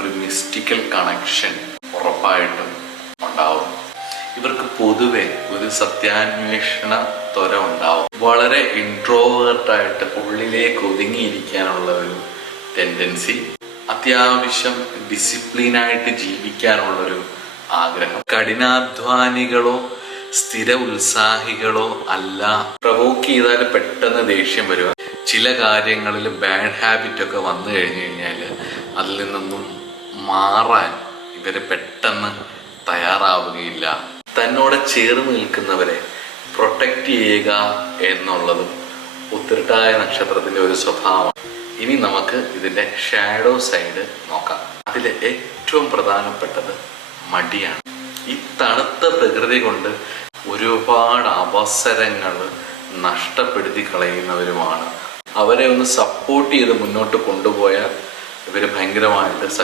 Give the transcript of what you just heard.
ഒരു mystical connection ഉറപ്പായിട്ടും ഉണ്ടാവും. ഇവർക്ക് പൊതുവെ ഒരു സത്യാന്വേഷണ ത്വര ഉണ്ടാവും. വളരെ ഇൻട്രോവേർട്ടായിട്ട് ഉള്ളിലേക്ക് ഒതുങ്ങിയിരിക്കാനുള്ള ഒരു ടെൻഡൻസി, അത്യാവശ്യം ഡിസിപ്ലിനായിട്ട് ജീവിക്കാനുള്ളൊരു ആഗ്രഹം. കഠിനാധ്വാനികളോ സ്ഥിര ഉത്സാഹികളോ അല്ല. പ്രവോക്ക് ചെയ്താൽ പെട്ടെന്ന് ദേഷ്യം വരിക. ചില കാര്യങ്ങളിൽ ബാഡ് ഹാബിറ്റ് ഒക്കെ വന്നു കഴിഞ്ഞു കഴിഞ്ഞാൽ അതിൽ നിന്നൊന്നും മാറാൻ ഇവര് പെട്ടെന്ന് തയ്യാറാവുകയില്ല. തന്നോട് ചേർന്ന് നിൽക്കുന്നവരെ പ്രൊട്ടക്റ്റ് ചെയ്യുക എന്നുള്ളതും ഉത്രട്ടായ നക്ഷത്രത്തിന്റെ ഒരു സ്വഭാവമാണ്. ഇനി നമുക്ക് ഇതിന്റെ ഷാഡോ സൈഡ് നോക്കാം. അതിൽ ഏറ്റവും പ്രധാനപ്പെട്ടത് മടിയാണ്. ഈ തണുത്ത പ്രകൃതി കൊണ്ട് ഒരുപാട് അവസരങ്ങൾ നഷ്ടപ്പെടുത്തി കളയുന്നവരുമാണ്. അവരെ ഒന്ന് സപ്പോർട്ട് ചെയ്ത് മുന്നോട്ട് കൊണ്ടുപോയാൽ ഇവർ ഭയങ്കരമായിട്ട്